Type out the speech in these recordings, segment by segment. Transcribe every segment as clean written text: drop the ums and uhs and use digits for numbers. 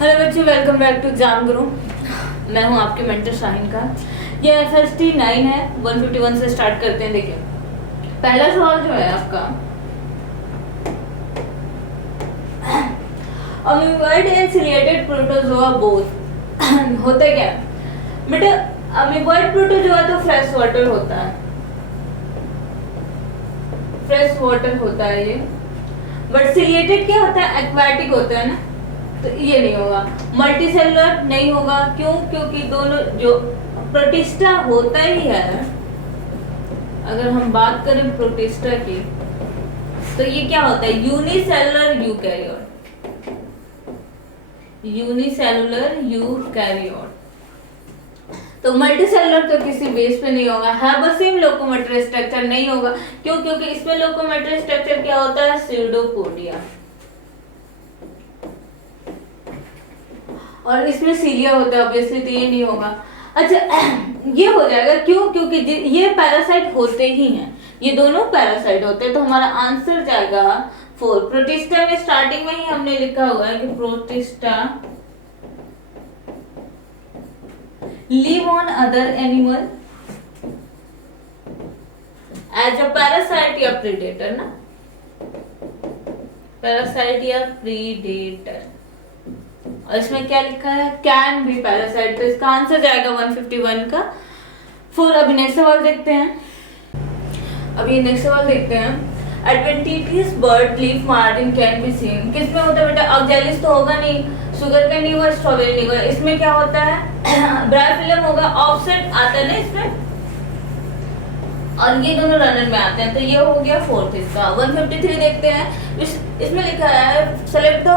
Hello बच्चों, welcome back to exam गुरु। मैं हूं आपके मेंटर शाहीन का। ये FST 9 है। 151 से स्टार्ट करते हैं। देखिए, पहला सवाल जो है आपका, amoeboid and ciliated protozoa both होता है क्या बेटा? अमीबॉइड प्रोटोजोआ तो फ्रेश वाटर होता है, फ्रेश वाटर होता है ये। बट सिलिएटेड क्या होता है? एक्वाटिक होता है ना, तो ये नहीं होगा। मल्टीसेलुलर नहीं होगा। क्यों? क्योंकि दोनों जो प्रोटिस्टा होता ही है। अगर हम बात करें प्रोटिस्टा की, तो ये क्या होता है? Unicellular eukaryote, unicellular eukaryote. तो मल्टीसेलुलर तो किसी बेस पे नहीं होगा। हैबोसिम लोकोमोटर स्ट्रक्चर नहीं होगा। क्यों? क्योंकि इसमें लोकोमोटर स्ट्रक्चर क्या होता है? स्यूडोपोडिया। और इसमें सीलिया होता है, ऑब्वियसली, तो ये नहीं होगा। अच्छा, ये हो जाएगा। क्यों? क्योंकि ये पैरासाइट होते ही हैं, ये दोनों पैरासाइट होते हैं। तो हमारा आंसर जाएगा 4। प्रोटिस्टा में स्टार्टिंग में ही हमने लिखा हुआ है कि protista live on other animal as a parasite या प्रीडेटर ना, पैरासाइट या प्रीडेटर। और इसमें क्या लिखा है? Can be parasite. तो इसका आंसर जाएगा 151 का 4। अभी नेक्स्ट सवाल देखते हैं। अभी नेक्स्ट सवाल देखते हैं। Adventitious bird leaf Martin can be seen. किसमें होता है बेटा? ऑक्जेलिस तो होगा नहीं, शुगर कैन नहीं होगा, स्ट्रॉबेरी नहीं होगा। इसमें क्या होता है? ब्रायोफिलम होगा। ऑफसेट आता है ना इसमें, और ये दोनों रनर में आते हैं। तो ये हो गया 4th इसका। 153 देखते हैं। इसमें लिखा है select the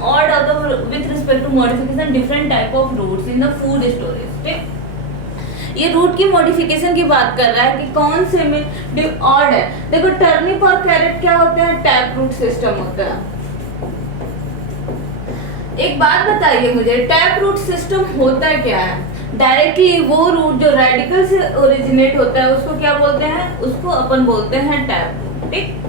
odd out with respect to modification different type of roots in the food storage. ठीक, ये रूट की मॉडिफिकेशन की बात कर रहा है कि कौन से में ऑड है। देखो, टर्निप और कैरेट क्या होते हैं? टैप रूट सिस्टम होता है। एक बात बताइए मुझे, टैप रूट सिस्टम होता क्या है? डायरेक्टली वो रूट जो रेडिकल से ओरिजिनेट होता है उसको क्या बोलते हैं? उसको अपन बोलते हैं टैप रूट। ठीक,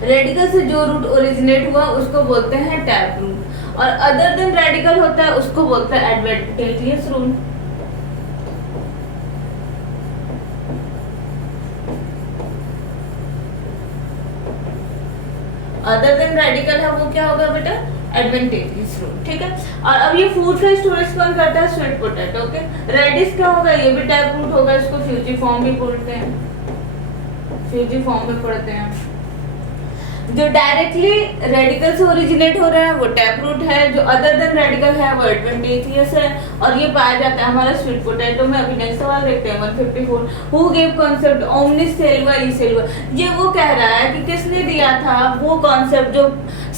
रेडिकल से जो रूट ओरिजिनेट हुआ उसको बोलते हैं टैप रूट, और अदर देन रेडिकल होता है उसको बोलते हैं adventitious root. Other than radical है वो क्या होगा बेटा? Adventitious root. ठीक है, और अब ये फूड का स्टोरेज कौन करता है? Sweet potato. ओके, रेडिस क्या होगा? ये भी टैप रूट होगा। इसको फ्यूजिफॉर्म भी बोलते हैं, फ्यूजिफॉर्म में पढ़ते हैं। जो डायरेक्टली रेडिकल से ओरिजिनेट हो रहा है वो टैप रूट है, जो अदर देन रेडिकल है वो एडवेंटिटियस है, और ये पाया जाता है हमारा स्वीट पोटैटो में। अभी नेक्स्ट सवाल देखते हैं 154। Who gave concept omnis Selva ई सेल्वा। ये वो कह रहा है कि किसने दिया था वो कॉन्सेप्ट जो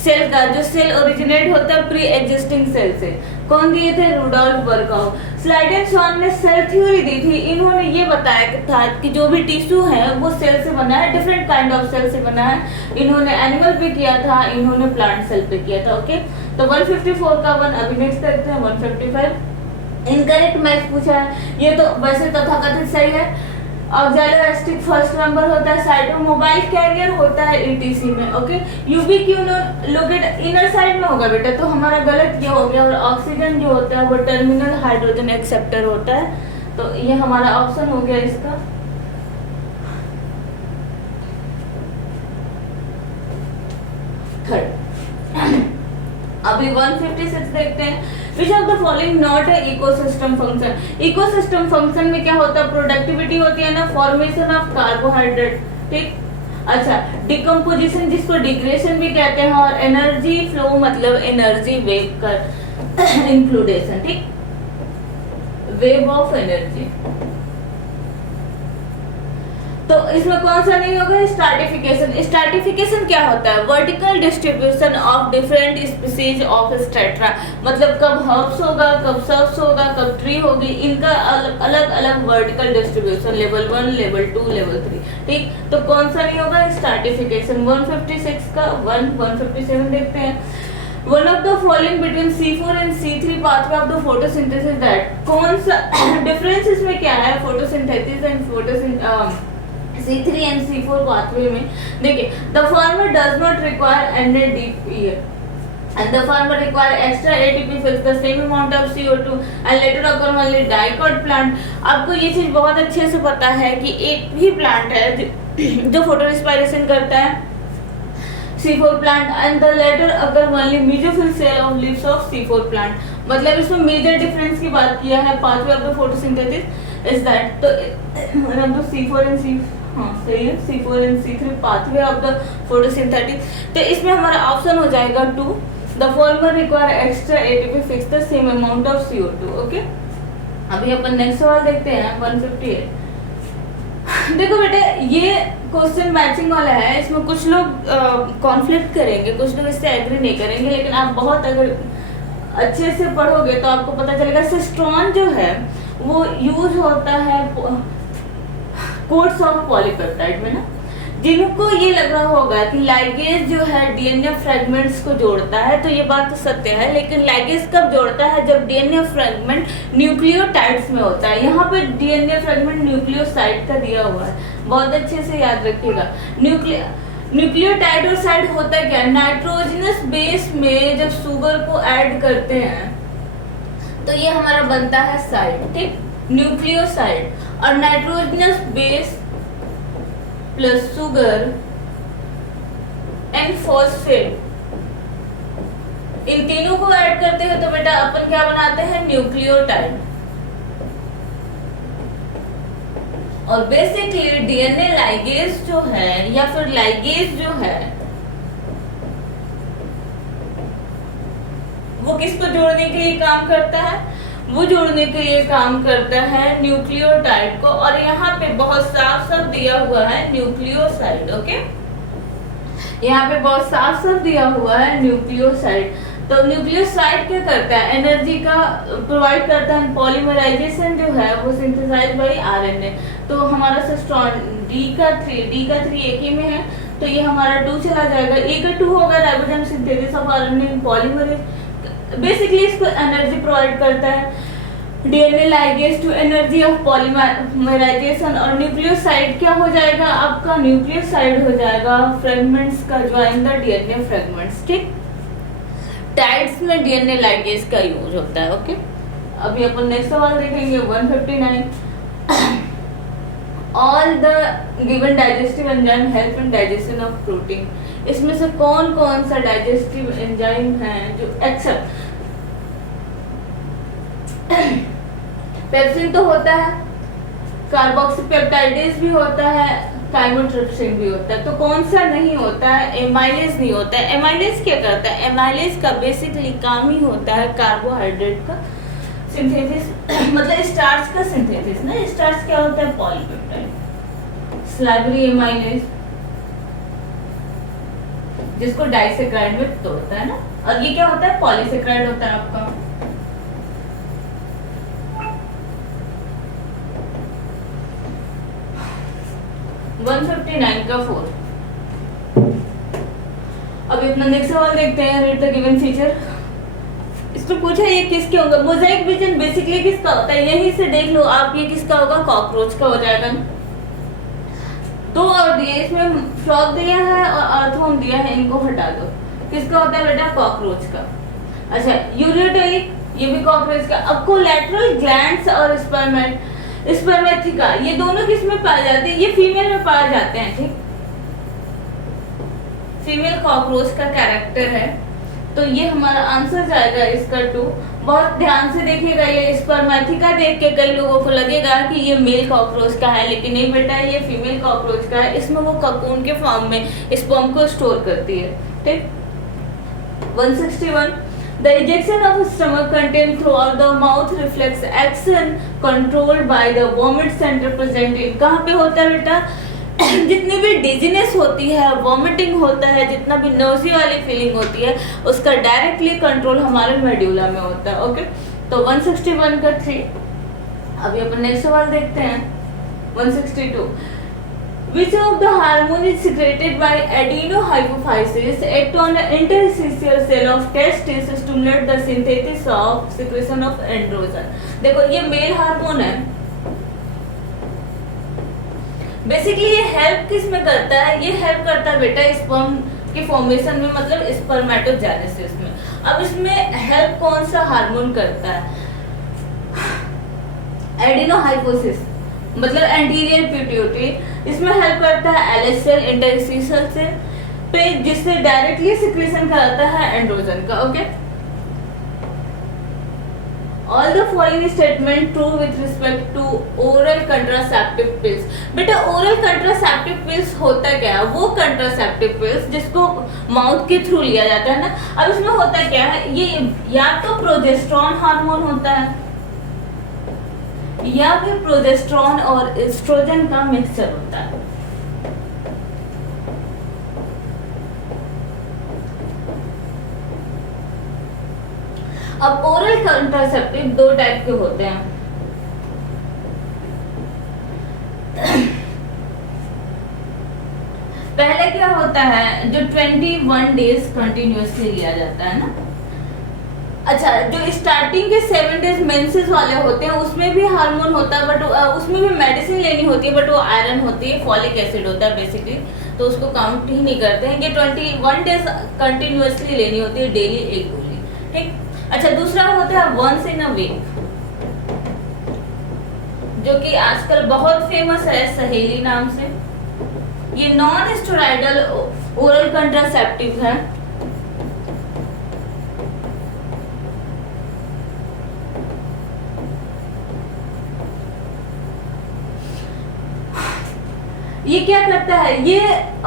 सेल का, जो सेल ओरिजिनेट होता है प्री एग्जिस्टिंग सेल से। कौन दिए थे? रुडोल्फ बर्गहाउ। स्लाइडेन स्वान ने सेल थ्योरी दी थी। इन्होंने ये बताया था कि जो भी टिश्यू है वो सेल से बना है, डिफरेंट काइंड ऑफ सेल से बना है। इन्होंने एनिमल पे किया था, इन्होंने प्लांट सेल पे किया था। ओके, तो 154 का 1। अभी नेक्स्ट देखते हैं 155। इनकरेक्ट मैच पूछा है। ये तो वैसे तथाकथित सही है। ऑक्सैलोएस्टिक फर्स्ट मेंबर होता है, साइटोमोबाइल कैरियर होता है ETC में। ओके, यूबिक्यूलोन लोकेट इनर साइड में होगा बेटा, तो हमारा गलत ये हो गया। और ऑक्सीजन जो होता है वो टर्मिनल हाइड्रोजन एक्सेप्टर होता है। तो ये हमारा ऑप्शन हो गया इसका। थर्ड। अभी 156 देखते हैं। Which of the following not a ecosystem function. Ecosystem function में क्या होता है? प्रोडक्टिविटी होती है ना, फॉर्मेशन ऑफ कार्बोहाइड्रेट। ठीक, अच्छा, डिकम्पोजिशन जिसको डिग्रेशन भी कहते हैं, और एनर्जी फ्लो मतलब एनर्जी वेव का इंक्लूडेशन। ठीक, वेव ऑफ एनर्जी। तो इसमें कौन सा नहीं होगा? स्ट्रैटिफिकेशन। स्ट्रैटिफिकेशन क्या होता है? Vertical distribution of different species of strata. मतलब कब हर्ब्स होगा, कब सर्ब्स होगा, कब ट्री होगी, इनका अलग अलग vertical distribution, level 1, level 2, level 3। ठीक, तो कौन सा नहीं होगा? स्ट्रैटिफिकेशन। 156 का 1। 157 देखते हैं। One of the following between C4 and C3 pathway of the photosynthesis that. कौन सा डिफरेंस इसमें क्या है? Photosynthesis and C3 and C4 pathway में देखिए, the former does not require any deep year. and the farmer require extra ATP fix the same amount of CO2 and later occur only dicot plant। आपको ये चीज बहुत अच्छे से पता है कि एक ही प्लांट है जो फोटो रेस्पिरेशन करता है, C4 plant, and the later occur only mesophyll cell of leaves of C4 plant। मतलब इसमें मेजर डिफरेंस की बात किया है pathway of the photosynthesis is that. तो C4 एंड C, हाँ सही है, C4 and C3 pathway of the photosynthetic. तो इसमें हमारा ऑप्शन हो जाएगा 2, the former require extra ATP fix the same amount of CO2। Okay, अभी अपन नेक्स्ट सवाल देखते हैं 158। देखो बेटा, ये क्वेश्चन मैचिंग वाला है, इसमें कुछ लोग कॉन्फ्लिक्ट करेंगे, कुछ लोग इससे एग्री नहीं करेंगे, लेकिन आप बहुत अगर अच्छे से पढ़ोगे तो आपको पता चलेगा। सिस्ट्रॉन जो है वो यूज होता है कोट्स ऑफ पॉलीपेप्टाइड में ना। जिनको ये लग रहा होगा कि लाइगेज जो है डीएनए फ्रेगमेंट्स को जोड़ता है, तो ये बात तो सत्य है, लेकिन लाइगेज कब जोड़ता है? जब डीएनए फ्रेगमेंट न्यूक्लियोटाइड्स में होता है। यहाँ पे डीएनए फ्रेगमेंट न्यूक्लियोसाइड का दिया हुआ है, बहुत अच्छे से याद रखिएगा। न्यूक्लियोटाइड और साइड होता क्या? नाइट्रोजनस बेस में जब शुगर को ऐड करते हैं तो ये हमारा बनता है साइड, ठीक, न्यूक्लियोसाइड। और nitrogenous base plus sugar and phosphate, इन तीनों को ऐड करते हैं तो बेटा अपन क्या बनाते हैं? न्यूक्लियोटाइड। और बेसिकली डीएनए लाइगेज जो है या फिर लाइगेज जो है वो किसको जोड़ने के लिए काम करता है? वो जोड़ने के लिए काम करता है न्यूक्लियोटाइड को। और यहाँ पे बहुत साफ साफ दिया हुआ है न्यूक्लियोसाइड। ओके, यहाँ पे बहुत साफ साफ दिया हुआ है न्यूक्लियोसाइड। तो न्यूक्लियोसाइड क्या करता है? एनर्जी का प्रोवाइड करता है। पॉलीमराइजेशन जो है वो सिंथेसाइज बाय आरएनए। तो हमारा सिस्ट्रॉन डी का 3 एक ही में है, तो ये हमारा 2 चला जाएगा। ए का 2 होगा ribosome synthesis of RNA polymerase. Basically इसको एनर्जी प्रोवाइड करता है DNA ligase to energy of polymerization. और न्यूक्लियोसाइड क्या हो जाएगा? आपका न्यूक्लियोसाइड हो जाएगा फ्रेगमेंट्स का ज्वाइन द डीएनए फ्रेगमेंट्स, ठीक। टाइड्स में डीएनए लाइगेज का यूज होता है। ओके, अभी अपन नेक्स्ट सवाल देखेंगे 159। All the given digestive enzyme help in digestion of protein. इसमें से कौन कौन सा डाइजेस्टिव एंजाइम है जो एक्सेप्ट पेप्सिन तो होता है, कार्बोक्सीपेप्टाइडेज भी होता है, काइमोट्रिप्सिन भी होता है, तो कौन सा नहीं होता है? एमाइलेज नहीं होता है। एमाइलेज क्या करता है? एमाइलेज का बेसिकली काम ही होता है कार्बोहाइड्रेट का सिंथेसिस, मतलब स्टार्च का सिंथेसिस ना। स्टार्च क्या होता है? पॉलीपेप्टाइड, स्लाइवरी एमाइलेज, जिसको डाइसेक्राइड में तोड़ता है ना। और ये क्या होता है? पॉलीसेक्राइड होता है आपका। का 4। अभी अपना नेक्स्ट सवाल देखते हैं। Read the given feature. इसमें पूछा ये किसके होंगे? मोजाइक विजन बेसिकली किसका होता है? यहीं से देख लो आप, ये किसका होगा? कॉकरोच का हो जाएगा। 2 और दिए, इसमें फ्रॉग दिया है और अर्थवर्म दिया है, इनको हटा दो। किसका होता है बेटा? कॉकरोच का। अच्छा, यूरियोटेलिक, ये भी कॉकरोच का। अब कोलैटरल ग्लैंड्स और स्पर्मेथिका, ये दोनों किस में पाए जाते हैं? ये फीमेल में पाए जाते हैं, ठीक। फीमेल कॉकरोच का कैरेक्टर है, तो ये हमारा आंसर जाएगा इसका 2। बहुत ध्यान से देखिएगा, ये स्पर्मेथिका देख के कई लोगों को लगेगा कि ये मेल कॉकरोच का है, लेकिन नहीं बेटा, ये फीमेल कॉकरोच का है। इसमें वो ककून के फॉर्म में स्पर्म को स्टोर करती है, ठीक। 161 The ejection of stomach content throughout the mouth reflex action controlled by the vomit center present in। कहाँ पे होता है बेटा? जितनी भी डिजीनेस होती है, वॉमिटिंग होता है, जितना भी नोजी वाली फीलिंग होती है, उसका डायरेक्टली कंट्रोल हमारे मेड्यूला में होता है। ओके, तो 161 का 3। अभी अपन नेक्स्ट सवाल देखते हैं 162। Which of the hormone is secreted by adenohypophysis act on the interstitial cell of testis to stimulate the synthesis of secretion of androgen। देखो, ये मेल हार्मोन है। बेसिकली ये हेल्प किस में करता है? ये हेल्प करता है बेटा स्पर्म के फॉर्मेशन में, मतलब स्पर्मेटोजेनेसिस में। अब इसमें हेल्प कौन सा हार्मोन करता है? एडिनोहाइपोसिस मतलब एंटीरियर पिट्यूटरी, इसमें हेल्प करता है एलएचएल इंटरस्टिशियल सेल पे, जिससे डायरेक्टली सिक्रीशन कराता है एंड्रोजन का। Okay, all the following statement true with respect to oral contraceptive pills. बेटा ओरल कंट्रासेप्टिव पिल्स होता क्या है? वो कंट्रासेप्टिव पिल्स जिसको माउथ के थ्रू लिया जाता है ना। अब इसमें होता क्या है, ये या तो प्रोजेस्टेरॉन हार्मोन होता है या फिर प्रोजेस्टेरॉन और एस्ट्रोजन का मिक्सचर होता है। अब ओरल कंट्रासेप्टिव दो टाइप के होते हैं। पहले क्या होता है, जो 21 डेज कंटिन्यूअसली लिया जाता है ना। अच्छा, जो स्टार्टिंग के 7 डेज मेंसेस वाले होते हैं उसमें भी हार्मोन होता है, बट उसमें भी मेडिसिन लेनी होती है, बट वो आयरन होती है, फॉलिक एसिड होता है बेसिकली, तो उसको काउंट ही नहीं करते हैं। ये 21 डेज कंटिन्यूअसली लेनी होती है, डेली एक गोली, ठीक। अच्छा, दूसरा होता है वंस इन अ वीक, जो कि आजकल बहुत फेमस है सहेली नाम से। ये नॉन स्टेरॉइडल ओरल कंट्रासेप्टिव है। ये क्या करता है, ये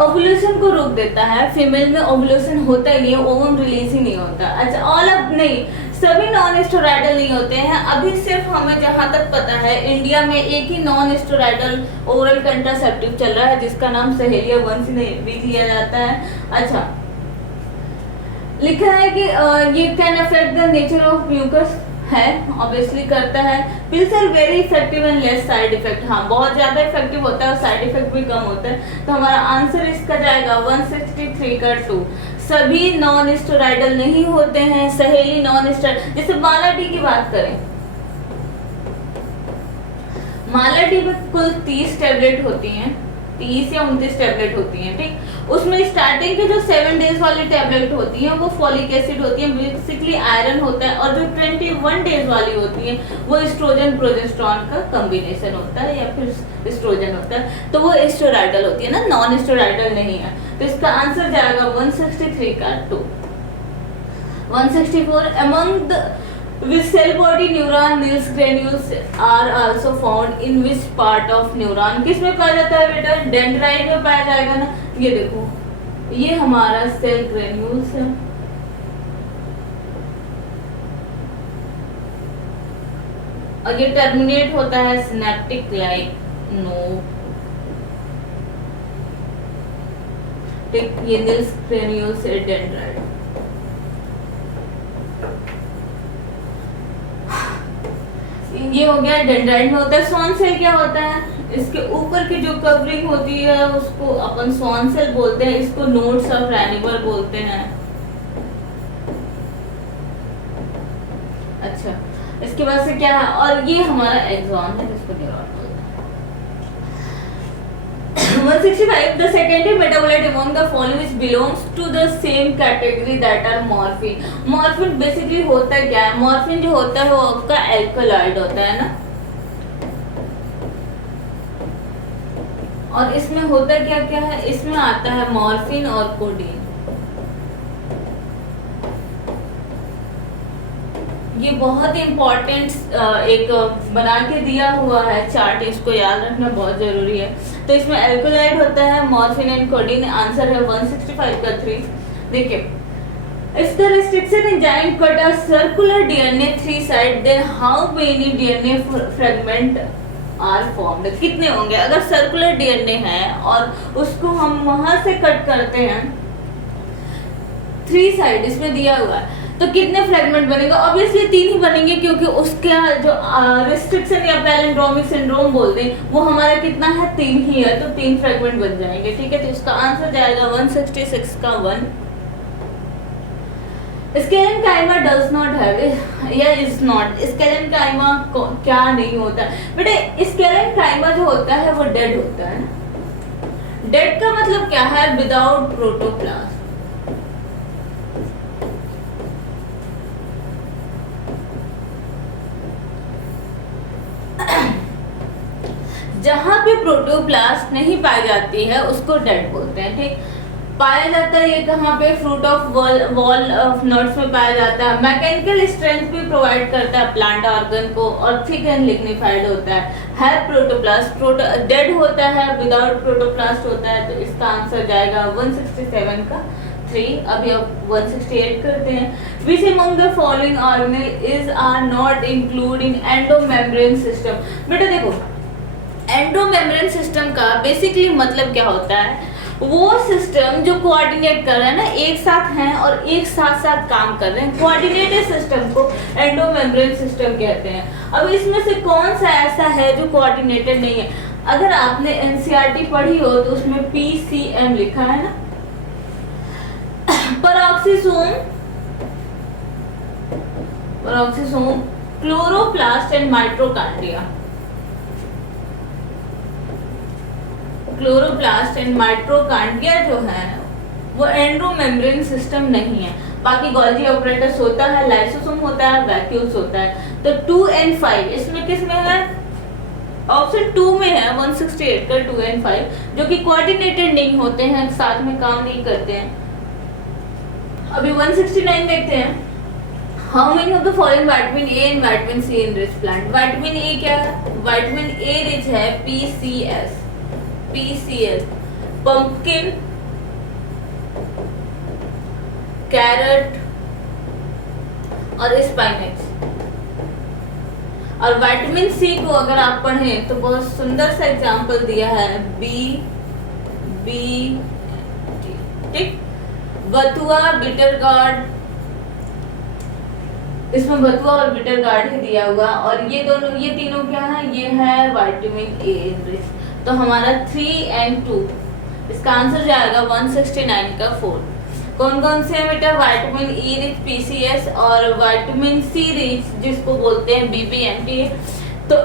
ओव्यूलेशन को रोक देता है। फीमेल में ओव्यूलेशन होता ही नहीं है, ओवम रिलीज ही नहीं होता। अच्छा, ऑल अब नहीं, सभी नॉन स्टेरॉइडल नहीं होते हैं। अभी सिर्फ हमें जहां तक पता है इंडिया में एक ही नॉन स्टेरॉइडल ओरल कंट्रासेप्टिव चल रहा है, जिसका नाम सहेलिया वंस इन अ वीक लिया जाता है। अच्छा, लिखा है कि ये can affect the nature of mucus है, ऑब्वियसली करता है। Pills are very effective and less side effect, हाँ बहुत ज्यादा इफेक्टिव होता है और साइड इफेक्ट भी कम होता है। तो हमारा आंसर इसका जाएगा 163 का 2। सभी नॉन स्टेरॉइडल नहीं होते हैं, सहेली नॉन स्टेरॉइडल। जैसे माला टी की बात करें, माला टी में कुल 30 टैबलेट होती हैं, 30 या 29 टैबलेट होती हैं, ठीक। उसमें स्टार्टिंग के जो 7 डेज वाली टैबलेट होती हैं वो फॉलिक एसिड होती है, बेसिकली आयरन होता है, और जो 21 डेज वाली होती हैं वो एस्ट्रोजन प्रोजेस्टेरॉन का कॉम्बिनेशन होता है या फिर एस्ट्रोजन होता है, तो वो स्टेरॉइडल होती है ना, नॉन स्टेरॉइडल नहीं है। तो इसका आंसर जाएगा 163 का 2। 164 among the which cell body neuron Nils granules are also found in which part of neuron? किस में पाया जाता है बेटा? डेंड्राइट में पाया जाएगा ना। ये देखो, ये हमारा सेल ग्रेन्यूल्स है, और ये टर्मिनेट होता है सिनेप्टिक लाइक नोड, ठीक। ये निल्स ग्रेन्यूल्स है डेंड्राइट। ये हो गया डेंड्राइट में होता है। स्वान सेल क्या होता है? इसके ऊपर की जो कवरिंग होती है उसको अपन स्वान सेल बोलते हैं, इसको नोड्स ऑफ रैनिवर बोलते हैं। अच्छा, इसके बाद से क्या है, और ये हमारा एक्सॉन है जिसको न्यूरॉन बोलते हैं। 165 the secondary metabolite among the following which belongs to the same category that are morphine। morphine basically होता क्या है? morphine जो होता है वो आपका एल्कलॉइड होता है ना, और इसमें होता क्या क्या है, इसमें आता है मॉर्फिन और कोडीन। ये बहुत इंपॉर्टेंट एक बना के दिया हुआ है चार्ट, इसको याद रखना बहुत जरूरी है। तो इसमें एल्कोलाइड होता है, मॉर्फिन एंड कोडीन। आंसर है 165 का 3। देखिए, if the restriction enzyme cut a circular DNA 3 side then how many DNA fragment are formed? कितने होंगे? अगर सर्कुलर डीएनए है और उसको हम वहां से कट करते हैं 3 साइड, इसमें दिया हुआ है, तो कितने फ्रेगमेंट बनेंगे? ऑब्वियसली 3 ही बनेंगे, क्योंकि उसका जो रिस्ट्रिक्शन या पैलिंड्रोमिक सिंड्रोम बोलते हैं वो हमारा कितना है? 3 ही है, तो 3 फ्रेगमेंट बन जाएंगे, ठीक है। तो इसका आंसर जाएगा 166 का 1। स्केलेनकाइमा डज नॉट हैव या इज नॉट। स्केलेनकाइमा क्या नहीं होता बेटे? स्केलेनकाइमा जो होता है वो डेड होता है। डेड का मतलब क्या है? Without protoplast. जहाँ पे प्रोटोप्लास्ट नहीं पाई जाती है उसको डेड बोलते हैं, ठीक। पाया जाता है ये कहाँ पे, fruit of wall of nuts में पाया जाता है। मैकेनिकल स्ट्रेंथ भी प्रोवाइड करता है प्लांट ऑर्गन को, और थिक एंड लिग्निफाइड होता है प्रोटोप्लास्ट। डेड होता है, विदाउट प्रोटोप्लास्ट होता है, तो इसका आंसर जाएगा 167 का 3। अभी अब 168 करते हैं। Which among the following organelle is are not including endomembrane system. बेटा देखो, एंडोमेम्ब्रेन सिस्टम का बेसिकली मतलब क्या होता है, वो सिस्टम जो कोऑर्डिनेट कर रहे हैं ना, एक साथ हैं और एक साथ साथ काम कर रहे हैं, कोऑर्डिनेटेड सिस्टम को एंडोमेम्ब्रेन सिस्टम कहते हैं। अब इसमें से कौन सा ऐसा है जो कोऑर्डिनेटेड नहीं है? अगर आपने एनसीईआरटी पढ़ी हो तो उसमें पीसीएम लिखा है ना, peroxisome, chloroplast and mitochondria. Chloroplast and mitochondria जो है वो एंडोमेम्ब्रेन सिस्टम नहीं है। बाकी गोल्गी ऑपरेटस होता है, लाइसोसोम होता है, वैक्यूल्स होता है। तो 2 and 5 इसमें किस में है? ऑप्शन 2 में है 168 का 2 and 5, जो कि कोऑर्डिनेटेड नहीं होते हैं, साथ में काम नहीं करते हैं। अभी 169 देखते हैं। How many of the following vitamin A and vitamin C in rich plant. Vitamin A क्या है? विटामिन ए रिच है पीसीएस, पंपकिन, कैरेट और स्पाइनेक्स। और विटामिन सी को अगर आप पढ़ें तो बहुत सुंदर सा एग्जांपल दिया है, बी ठीक, बथुआ, बिटर गार्ड, इसमें बथुआ और बिटर गार्ड ही दिया हुआ, और ये तीनों क्या है? ये है विटामिन ए रिच। तो हमारा 3 and 2, इसका आंसर जाएगा 169 का 4। कौन कौन से हैं बेटा? विटामिन ई रिच पीसीएस और विटामिन सी रिच जिसको बोलते हैं बीपीएमटी। तो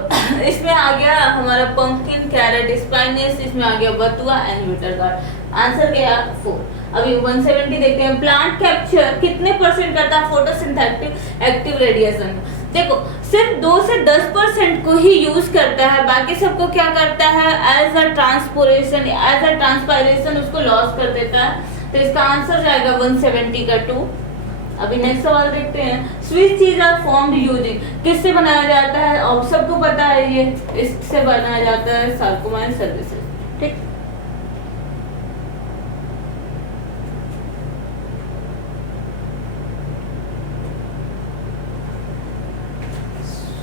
इसमें आ गया हमारा पंपकिन, कैरेट, स्पाइनेस, इसमें आ गया बथुआ एंड बिटर गार्ड। आंसर गया 4। अभी 170 देखते हैं। प्लांट कैप्चर कितने परसेंट करता है फोटोसिंथेटिक एक्टिव रेडिएशन? देखो, सिर्फ 2 से 10% को ही यूज करता है, बाकी सबको क्या करता है? एज अ ट्रांसपायरेशन उसको लॉस कर देता है। तो इसका आंसर जाएगा 170 का 2। अभी नेक्स्ट सवाल देखते हैं। स्विच चीज आर फॉर्म्ड यूजिंग, किससे बनाया जाता है? और सबको पता है ये, इससे बनाया जाता है सार्कोमाइन सर्विसेज, ठीक।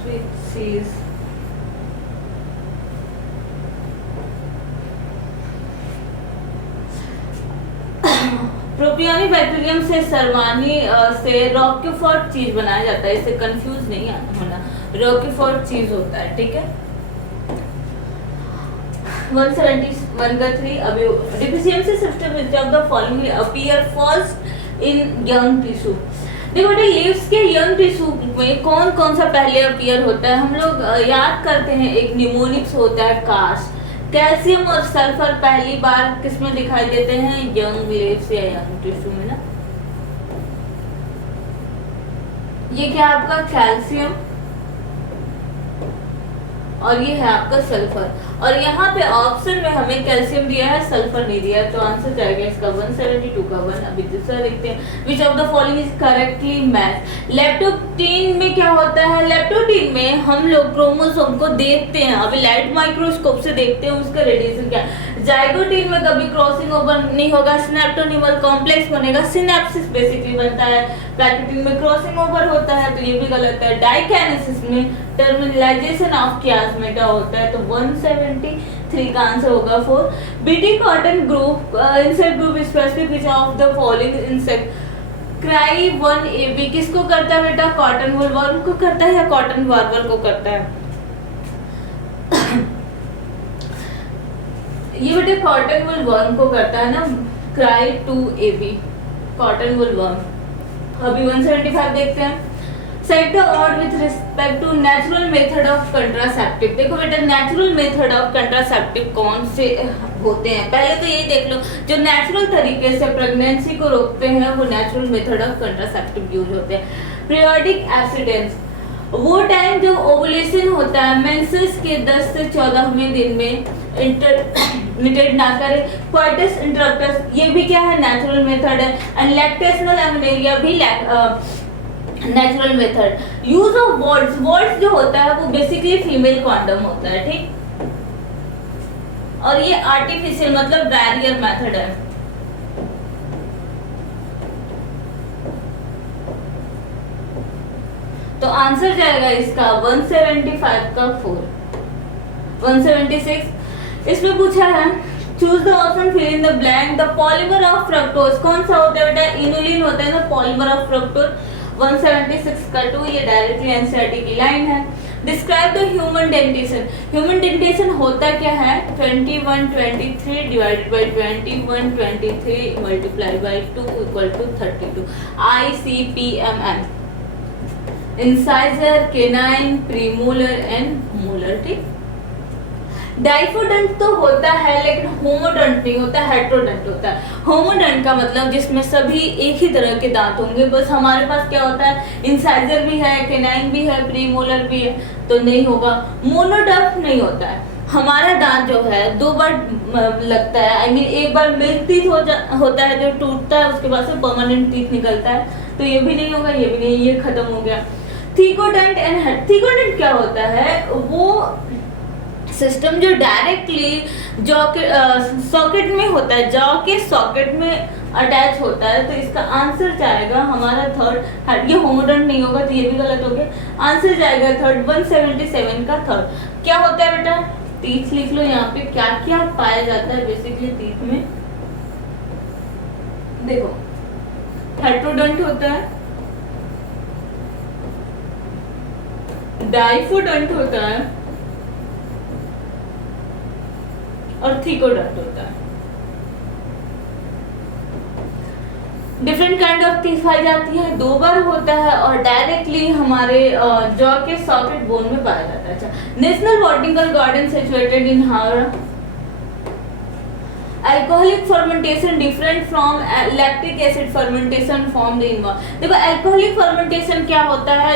स्विच चीज प्रोपियोनिक बैक्टीरियम से सरवानी से रॉकीफोर्ड चीज बनाया जाता है। इससे कंफ्यूज नहीं होना, रॉकीफोर्ड चीज होता है, ठीक है। 171 का 3। अभी deficiency system which of the following appear first in young tissue. देखो बेटा, लीव्स के यंग टिश्यू में कौन कौन सा पहले अपीयर होता है? हम लोग याद करते हैं, एक निमोनिक्स होता है, कास्ट। कैल्शियम और सल्फर पहली बार किसमें दिखाई देते हैं? यंग लीव्स या यंग टिश्यू में ना। ये क्या आपका कैल्शियम और ये है आपका सल्फर, और यहाँ पे ऑप्शन में हमें कैल्शियम दिया है, सल्फर नहीं दिया है, तो आंसर जाएगा इसका 172 का 1। अभी दूसरा देखते हैं। Which of the following is correctly match. Leptotene में क्या होता है? लेप्टोप्टीन में हम लोग क्रोमोसोम को देखते हैं, अभी लाइट माइक्रोस्कोप से देखते हैं उसका रेडिएशन क्या है। जाइगोटीन में कभी क्रॉसिंग ओवर नहीं होगा, सिनेप्टोनिमल कॉम्प्लेक्स बनेगा, सिनेप्सिस बेसिकली बनता है। पैक्टिन में क्रॉसिंग ओवर होता है, तो ये भी गलत है। डाइकाइनेसिस में टर्मिनलाइजेशन ऑफ कियास्मेटा होता है, तो 173 का आंसर होगा 4। BT cotton group insect group specific which of the following insect cry 1AB किसको करता है बेटा? कॉटन वुलवर्म को करता है या कॉटन वार्बर को करता है? ये बेटे कॉटन वुलवर्म को करता है ना, क्राई 2AB, कॉटन वुलवर्म। अभी 175 देखते हैं। Set the odd with respect to natural method of contraceptive. देखो बेटा, नेचुरल मेथड ऑफ कंट्रासेप्टिव कौन से होते हैं? पहले तो यही देख लो, जो नेचुरल तरीके से प्रेगनेंसी को रोकते हैं वो natural method of contraceptive use होते हैं। पीरियोडिक एब्सिडेंस, वो टाइम जब ओवुलेशन होता है मेंसेस के 10 से 14वें दिन में इंटरमिटेड ना करे, क्वाइटस इंटरप्टस ये भी क्या है, नेचुरल मेथड है, एंड लैक्टेशनल एमनेरिया भी natural method. Use of vaults, vaults जो होता है वो बेसिकली फीमेल कॉन्डम होता है, ठीक, और ये आर्टिफिशियल मतलब बैरियर मेथड है। तो आंसर जाएगा इसका 175 का 4। 176 इसमें पूछा है choose the option fill in the blank, the polymer of fructose कौन सा होता है बेटा, इनुलिन होता है ना पॉलीमर ऑफ फ्रक्टोज। 176 का 2 ये डायरेक्टली एनसीईआरटी की लाइन है। Describe the human dentition, human dentition होता क्या है, 2123 divided by 2123 multiply by 2 equal to 32, ICPMM, incisor, canine, premolar and molar, ठीक। डाइफोडंट तो होता है लेकिन होमोडंट नहीं होता, हेट्रोडंट होता है। होमोडंट का मतलब जिसमें सभी एक ही तरह के दांत होंगे, बस हमारे पास क्या होता है, इंसाइजर भी है, केनाइन भी है, प्रीमोलर भी है, तो नहीं होगा। मोनोडंट नहीं होता है, हमारा दांत जो है 2 बार लगता है, आई मीन एक बार मिल्क टीथ होता है जो टूटता है, उसके बाद से परमानेंट टीथ निकलता है, तो ये भी नहीं होगा, ये भी नहीं, ये खत्म हो गया। थीकोडेंट एंड थीकोडेंट क्या होता है, वो सिस्टम जो डायरेक्टली जॉ के सॉकेट में होता है, जॉ के सॉकेट में अटैच होता है, तो इसका आंसर जाएगा हमारा थर्ड। ये होमोडंट नहीं होगा तो ये भी गलत हो गया, आंसर जाएगा थर्ड। 177 का थर्ड क्या होता है बेटा, टीथ लिख लो यहाँ पे, क्या क्या पाया जाता है बेसिकली टीथ में। देखो हेट्रोडंट होता है, डाइफोडंट होता है और थीकोडंट होता है। डिफरेंट काइंड ऑफ टीथ पाई जाती है, 2 बार होता है और डायरेक्टली हमारे जॉ के सॉकेट बोन में पाया जाता है। अच्छा, national botanical garden situated in Howrah. Alcoholic fermentation different from lactic acid fermentation formed in what. देखो अल्कोहलिक फर्मेंटेशन क्या होता है,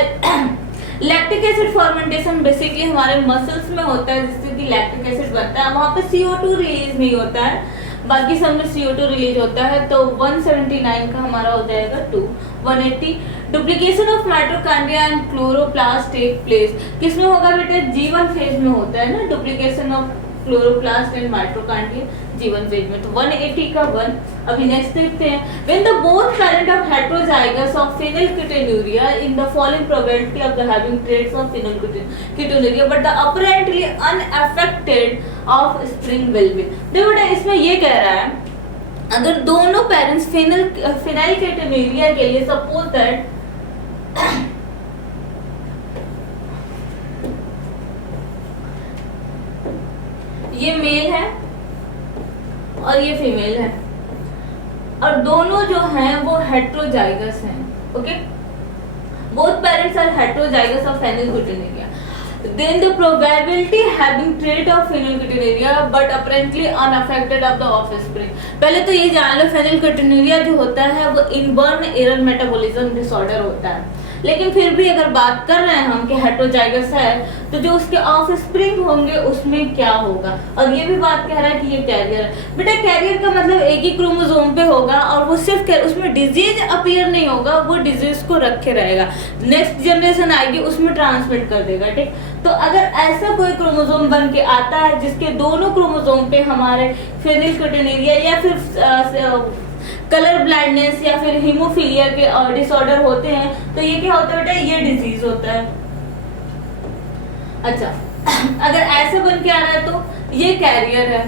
लैक्टिक एसिड फर्मेंटेशन बेसिकली हमारे मसल्स में होता है जिससे कि लैक्टिक एसिड बनता है, वहां पे CO2 रिलीज नहीं होता है, बाकी सब में CO2 रिलीज होता है। तो 179 का हमारा हो जाएगा 2। 180 duplication of mitochondria and chloroplast take place, किसमें होगा बेटा, G1 फेज में होता है ना duplication of chloroplast and mitochondria, G1 phase में। तो 180 का 1। अभी नेक्स्ट देखते हैं, when the both parent of heterozygous of phenylketonuria in the following probability of the having traits of phenylketonuria but the apparently unaffected of spring will be। देखो बेटा इसमें ये कह रहा है अगर दोनों पेरेंट्स phenylketonuria के लिए सपोज दैट ये मेल है और ये फीमेल है और दोनों जो हैं वो हेटेरोजाइगस हैं, okay, both parents are heterozygous of phenylketonuria, then the probability having trait of phenylketonuria but apparently unaffected of the offspring। पहले तो ये जान लो phenylketonuria जो होता है वो इनबॉर्न एरर मेटाबॉलिज्म डिसऑर्डर होता है, लेकिन फिर भी अगर बात कर रहे हैं हम कि हेटेरोजाइगस है तो जो उसके ऑफस्प्रिंग होंगे उसमें क्या होगा, और ये भी बात कह रहा है कि ये कैरियर है। बेटा कैरियर का मतलब एक ही क्रोमोसोम पे होगा और वो सिर्फ उसमें डिजीज अपीयर नहीं होगा, वो डिजीज को रखे रहेगा, नेक्स्ट जनरेशन आएगी उसमें ट्रांसमिट कर देगा, ठीक। तो अगर ऐसा कोई क्रोमोसोम बन के आता है जिसके दोनों क्रोमोसोम पे हमारे phenylketonuria या फिर कलर ब्लाइंडनेस या फिर हीमोफीलिया के डिसऑर्डर होते हैं, तो ये क्या होता है बेटा, ये डिजीज होता है। अच्छा अगर ऐसे बन के आ रहा है तो ये कैरियर है,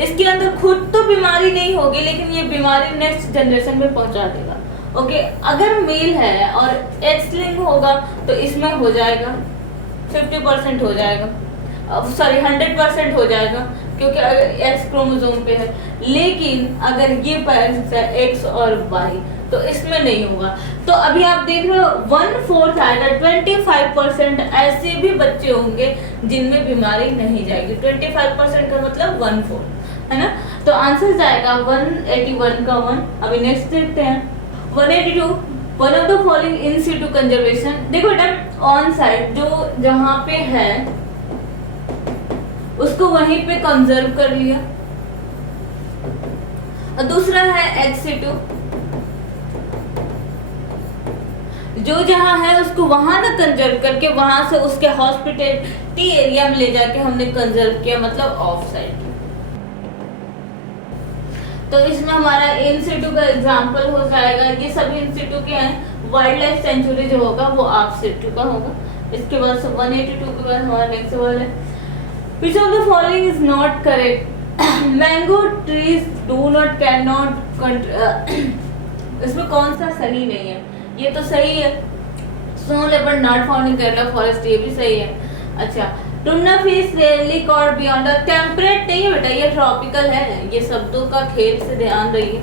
इसके अंदर खुद तो बीमारी नहीं होगी लेकिन ये बीमारी नेक्स्ट जनरेशन में पहुंचा देगा, ओके। अगर मेल है और एक्स लिंग होगा तो इसमें हो जाएगा 50% हो जाएगा, सॉरी 100% हो जाएगा क्योंकि अगर एक्स क्रोमोसोम पे है, लेकिन अगर ये पेरेंट्स है एक्स और वाई तो इसमें नहीं होगा। तो अभी आप देख रहे हो 1/4 आएगा, 25% ऐसे भी बच्चे होंगे जिनमें बीमारी नहीं जाएगी, 25% का मतलब 1/4 है ना। तो आंसर जाएगा 181 का 1। अभी नेक्स्ट देखते हैं 182 one of the following in situ conservation, देखो बेटा ऑन साइट जो जहां पे है उसको वहीं पे कंजर्व कर लिया, और दूसरा है एक्स सीटू जो जहां है उसको वहां ना कंजर्व करके वहां से उसके हॉस्पिटलिटी एरिया में ले जाके हमने कंजर्व किया, मतलब ऑफ साइड। तो इसमें हमारा इन सिटू का एग्जांपल हो जाएगा, ये सभी इन सिटू के हैं। वाइल्ड लाइफ सेंचुरी जो होगा वो ऑफ सिटू का होगा। इसके बाद 182 के बाद हमारा नेक्स्ट सवाल है, which of the following is not correct? Mango trees do not can not, इसमें कौन सा सही नहीं है? ये तो सही है, snow leopard not found in Kerala forest, ये भी सही है। अच्छा, tuna fish rarely caught beyond the temperate, नहीं है बेटा, ये ट्रॉपिकल है, ये शब्दों का खेल से ध्यान रहिए।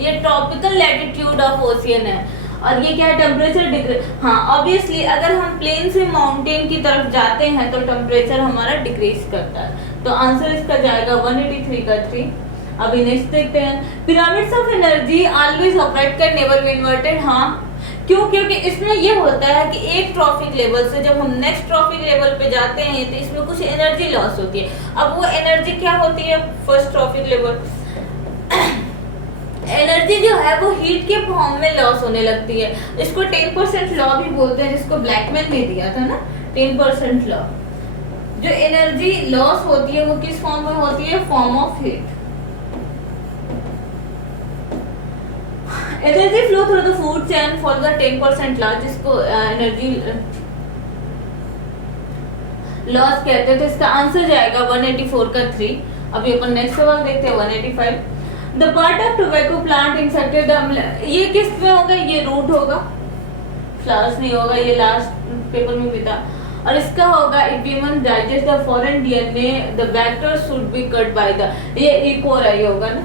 ये ट्रॉपिकल लैटिट्यूड ऑफ ओशियन है, और ये क्या है, टेम्परेचर डिक्रीज। हाँ ऑब्वियसली अगर हम प्लेन से माउंटेन की तरफ जाते हैं तो टेम्परेचर हमारा डिक्रीज करता है, तो आंसर इसका जाएगा 183 का 3। अभी नेक्स्ट देखते हैं, pyramids of energy always operate कर नेवर बी इन्वर्टेड। हाँ क्यों? क्योंकि इसमें ये होता है कि एक ट्रॉफिक लेवल से जब हम नेक्स्ट ट्रॉफिक लेवल पे जाते हैं तो इसमें कुछ एनर्जी लॉस होती है। अब वो एनर्जी क्या होती है? फर्स्ट ट्रॉफिक लेवल एनर्जी जो है वो हीट के फॉर्म में लॉस होने लगती है। इसको 10% लॉ भी बोलते हैं, जिसको ब्लैकमैन ने दिया था ना, 10% लॉ। जो एनर्जी लॉस होती है वो किस फॉर्म में होती है? Form of heat. Energy flow through the food chain for the 10% loss, जिसको एनर्जी लॉस कहते हैं। तो इसका आंसर जाएगा 184 का 3। अभी अपन नेक्स्ट सवाल देखते हैं 185। The part of tobacco plant infected, ये किस में होगा? ये रूट होगा, फ्लावर्स नहीं होगा, ये लास्ट पेपर में भी था। और इसका होगा if human digest the foreign DNA the vector should be cut by the, ये एक और आई होगा ना,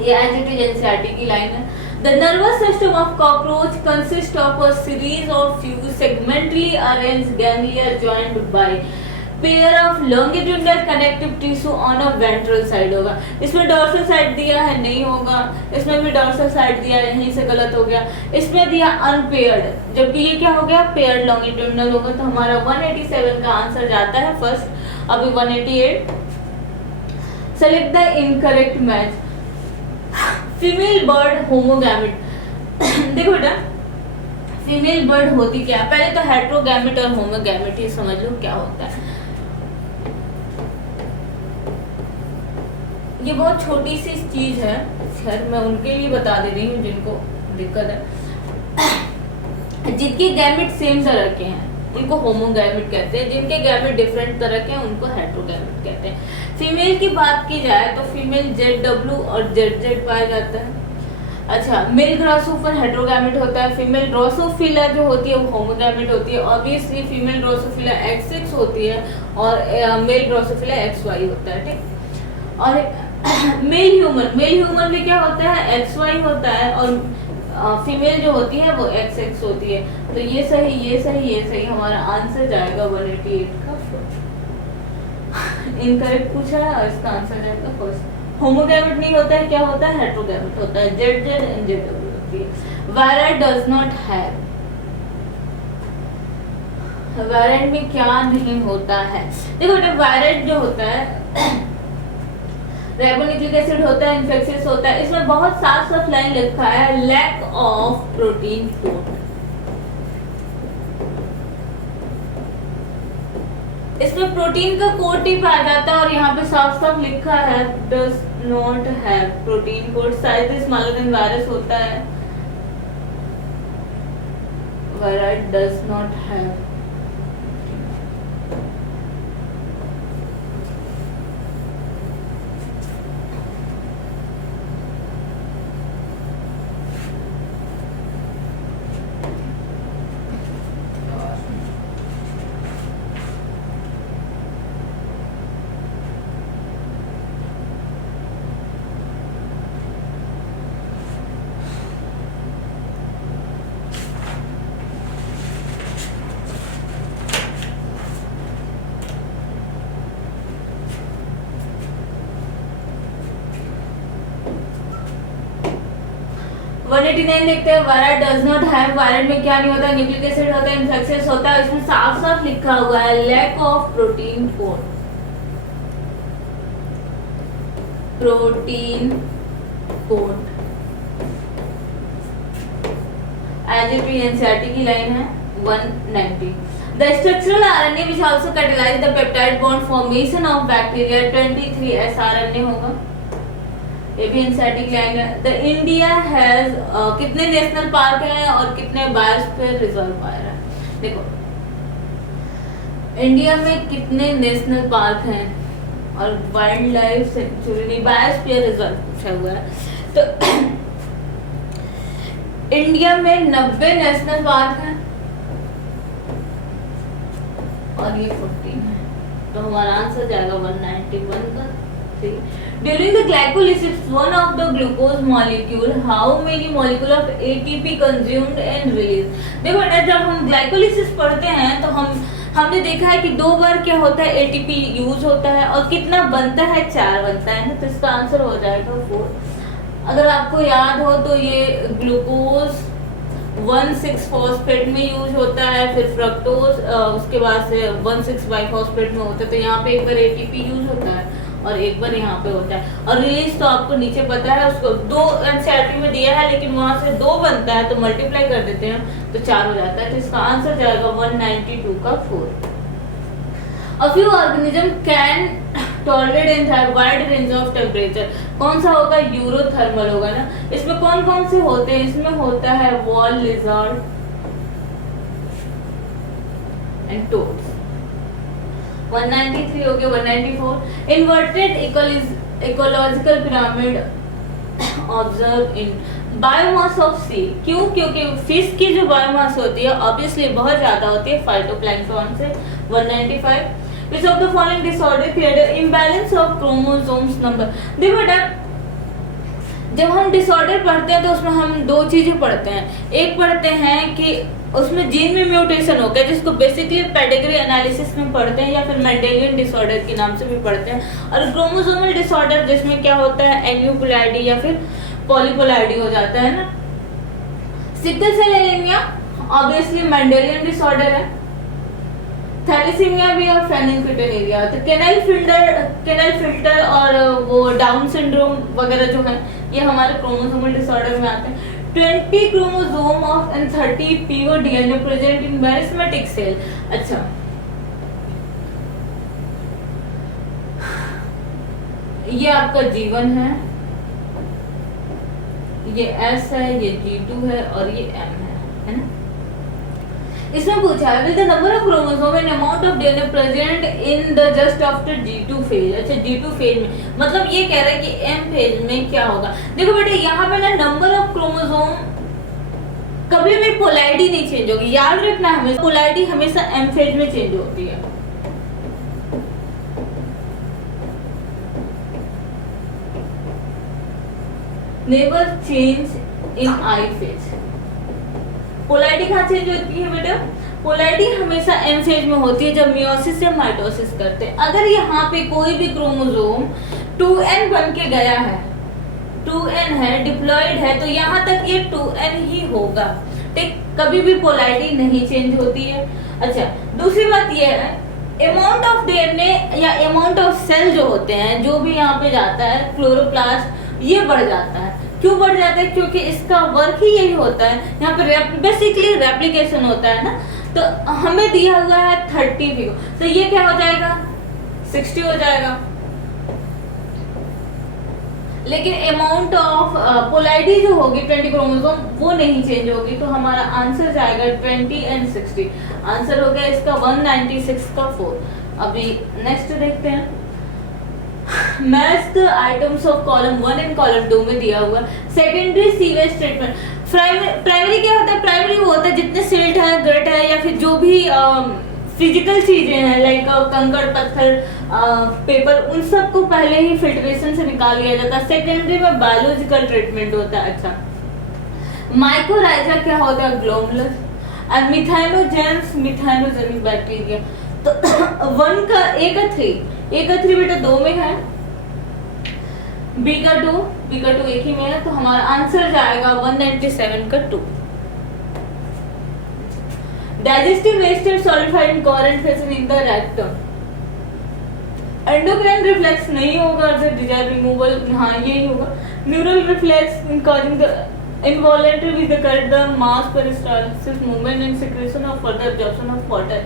ये एज इट इज एनसीईआरटी की लाइन है। The nervous system of cockroach consists of a series of few segmentally arranged ganglia joined by pair of longitudinal connective tissue on a ventral side होगा। इसमें डॉर्सल साइड दिया है, नहीं होगा। इसमें भी डॉर्सल साइड दिया है, यहीं से गलत हो गया। इसमें दिया अनपेयर्ड, जबकि ये क्या हो गया? पेयर्ड लॉन्गिट्यूडिनल होगा। तो हमारा 187 का आंसर जाता है फर्स्ट। अभी 188, select the incorrect match. Female bird homogamete देखो बेटा फीमेल बर्ड होती क्या? पहले तो हेट्रोगैमेट और होमोगैमेट ही समझ लो क्या होता है। ये बहुत छोटी सी चीज है, खैर मैं उनके लिए बता दे रही हूँ जिनको दिक्कत है। जिनके गैमेट सेम तरह के हैं उनको होमोगैमेट कहते हैं, जिनके गैमेट डिफरेंट तरह के हैं उनको हेट्रोगैमेट कहते हैं। फीमेल की बात की जाए तो फीमेल ZW और ZZ पाया जाता है। अच्छा, मेल ग्रासोफर हेट्रोगैमेट होता है, फीमेल ड्रोसोफिला जो होती है वो होमोगैमेट होती है। ऑब्वियसली फीमेल ड्रोसोफिला XX होती है और मेल ड्रोसोफिला XY होता है, ठीक। और मेल ह्यूमन में क्या होता है? XY होता है, और फीमेल जो होती है वो XX होती है। तो ये सही, ये सही, ये सही, हमारा आंसर जाएगा 188 का फर्स्ट। इनकरेक्ट पूछा है और इसका आंसर जाएगा फर्स्ट। होमोगैमेट नहीं होता है, क्या होता है? हेट्रोगैमेट होता है, ZZ एंड ZW होती है। Viroid does not have, wired में क्या नहीं होता है? देखो बेटा वायराइड जो होता है राइबोन्यूक्लिक एसिड होता है, इन्फेक्शियस होता है। इसमें बहुत साफ साफ लाइन लिखा है लैक ऑफ प्रोटीन कोट। इसमें प्रोटीन का कोट ही पाया जाता है, और यहाँ पे साफ साफ लिखा है does not have protein coat. Size smaller than virus होता है, वायराइड डज नॉट हैव। 189 देखते हैं, virus does not have, virus में क्या नहीं होता, न्यूक्लिक एसिड होता है, इन्फेक्शियस होता है, इसमें साफ साफ लिखा हुआ है lack of protein code, protein code as it be NCERT की लाइन है 190। The structural RNA which also catalyze the peptide bond formation of bacteria 23S RNA होगा, ये भी एनसीईआरटी की लाइन है। The India has कितने नेशनल पार्क हैं और कितने बायोस्फीयर रिजर्व है। देखो इंडिया में कितने नेशनल पार्क हैं और wild life sanctuary biosphere reserve पूछा हुआ है। तो इंडिया में 90 नेशनल पार्क हैं और ये 14 है, तो हमारा आंसर जाएगा 191 का 3। During the glycolysis one of the glucose molecule how many molecule of ATP consumed and release. देखो बेटा जब हम ग्लाइकोलिसिस पढ़ते हैं तो हमने देखा है कि 2 बार क्या होता है एटीपी यूज होता है और कितना बनता है 4 बनता है ना, तो इसका आंसर हो जाएगा 4। अगर आपको याद हो तो ये ग्लूकोज 1,6-फॉस्फेट में यूज होता है, फिर फ्रक्टोज उसके बाद से 1,6-बाइफॉस्फेट में होता है, तो यहाँ पे एक बार एटीपी यूज होता है और एक बार यहाँ पे होता है। और रिलीज तो आपको नीचे पता है, उसको 2 एनसीईआरटी में दिया है लेकिन वहां से 2 बनता है तो मल्टीप्लाई कर देते हैं तो 4 हो जाता है, तो इसका आंसर जाएगा 192 का 4। A few organism can tolerate and wide range of temperature, कौन सा होगा, यूरोथर्मल होगा ना। इसमें कौन कौन से होते हैं, इसमें होता है वॉल लिजर्ड एंड टोड्स। 193 हो गया। 194 inverted ecological pyramid observe in biomass of sea. क्यों, क्योंकि फिश की जो बायोमास होती है ऑब्वियसली बहुत ज्यादा होती है फाइटोप्लैंक्टन से। 195 which of the following disorder create imbalance of chromosomes number। देखो बेटा जब हम डिसऑर्डर पढ़ते हैं तो उसमें हम 2 चीजें पढ़ते हैं, एक पढ़ते हैं कि उसमें जीन में म्यूटेशन हो गया जिसको बेसिकली पेडिग्री एनालिसिस में पढ़ते हैं या फिर मेंडेलियन डिसऑर्डर के नाम से भी पढ़ते हैं, और क्रोमोसोमल डिसऑर्डर जिसमें क्या होता है एन्यूपोलाइडी या फिर पॉलीपोलाइडी हो जाता है ना। Sickle cell anaemia obviously Mendelian disorder है। थैलेसीमिया भी और फेनिलकेटोनुरिया, तो केनल फिल्टर और वो डाउन सिंड्रोम वगैरह जो है ये हमारे क्रोमोसोमल डिसऑर्डर में आते हैं। 20 chromosome of and 30 PO DNA present in meristematic cell. अच्छा ये आपका जीवन है, ये S है, ये G2 है और ये M है ना। इसमें पूछा है with the number of chromosome and amount of DNA present in the just after G2 phase. अच्छा G2 फेज में मतलब ये कह रहा है कि M फेज में क्या होगा। देखो बेटा यहाँ पे ना नंबर ऑफ क्रोमोसोम कभी भी पोलैरिटी नहीं चेंज होगी, याद रखना हमें पोलैरिटी हमेशा M फेज में चेंज होती है। Never change in I phase. Polarity कहाँ चेंज होती है बेटा, पोलैरिटी हमेशा एम फेज में होती है जब मियोसिस या माइटोसिस करते हैं। अगर यहाँ पे कोई भी क्रोमोसोम 2n बन के गया है, 2n है, डिप्लॉयड है, तो यहाँ तक ये 2n ही होगा, ठीक, कभी भी पोलैरिटी नहीं चेंज होती है। अच्छा दूसरी बात ये है अमाउंट ऑफ डीएनए या अमाउंट ऑफ सेल जो होते हैं, जो भी यहाँ पे जाता है क्लोरोप्लास्ट, ये बढ़ जाता है। क्यों बढ़ जाता है, क्योंकि इसका वर्क ही यही होता है, यहाँ पे बेसिकली रेप्लिकेशन होता है ना। तो हमें दिया हुआ है 30 भी, तो ये क्या हो जाएगा 60 हो जाएगा। लेकिन अमाउंट ऑफ पोलैरिटी जो होगी 20 क्रोमोसोम वो नहीं चेंज होगी, तो हमारा आंसर जाएगा 20 एंड 60। आंसर हो गया इसका 196 का 4। अभी नेक्स्ट देखते हैं। Match the items of column 1 and column 2 में दिया हुआ सेकेंडरी सीवेज ट्रीटमेंट। प्राइमरी क्या होता है, प्राइमरी वो होता है जितने सिल्ट है, गट है या फिर जो भी फिजिकल चीजें हैं लाइक कंकड़ पत्थर पेपर, उन सब को पहले ही फिल्ट्रेशन से निकाल लिया जाता है। सेकेंडरी में बायोलॉजिकल ट्रीटमेंट होता है। अच्छा माइकोराइजा क्या होता है, ग्लोमुलस, और मिथाइनोजेंस मिथाइनोजेनिक बैक्टीरिया। तो 1 का A का 3 बेटा 2 में है, B का 2 बी का 2 एक ही में है, तो हमारा आंसर जाएगा 197 का 2। Digestive waste and solidified in coherent fashion in the rectum. Endocrine reflex नहीं होगा, द डिजायर रिमूवल, हाँ यही होगा। Neural reflex in causing the involuntary with the correct the mass peristalsis movement and secretion of further absorption of water।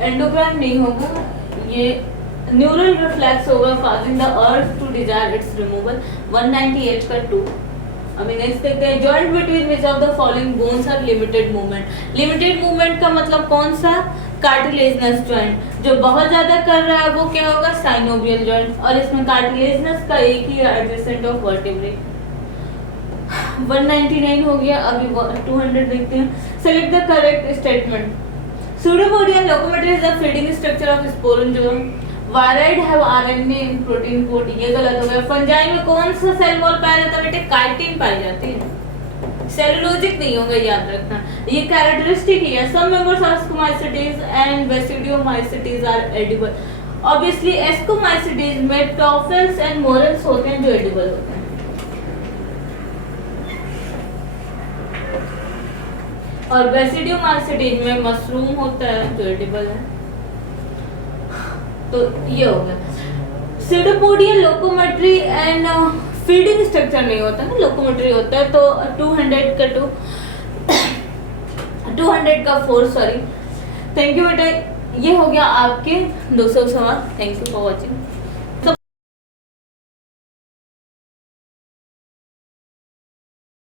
Endocrine नहीं होगा, ये neural reflex होगा causing the urge to desire its removal। 198 का 2। अभी next देखते हैं, joint between which of the following bones are limited movement. Limited movement का मतलब कौन सा? Cartilaginous joint. जो बहुत ज्यादा कर रहा है वो क्या होगा? Synovial joint. और इसमें कार्टिलेजनस का एक ही एडजेसेंट ऑफ वर्टेब्रे। 199 हो गया। अभी 200 देखते हैं। Select the correct statement. Pseudopodia locomotor is the feeding structure of sporangium। Wired have RNA in protein code, ये गलत हो गया। फंजाई में कौन सा सेल वॉल पाया जाता है बेटे? काइटिन पाई जाती है। सेलुलोजिक नहीं होगा, याद रखना। ये कैरेक्टरिस्टिक ही है। Some members of ascomycetes and basidiomycetes are edible. Obviously ascomycetes में टॉफल्स एंड मोरल्स होते हैं जो एडिबल होते हैं। और बेसिडियोमाइसिटीज में मशरूम होता है जो एडिबल है। तो ये हो गया। सीडोपोडिया लोकोमेट्री एंड फीडिंग स्ट्रक्चर नहीं होता ना, लोकोमेट्री होता है। तो 200 का 2 200 का 4 सॉरी। थैंक यू बेटा, ये हो गया आपके 200 सवाल। Thank you for watching.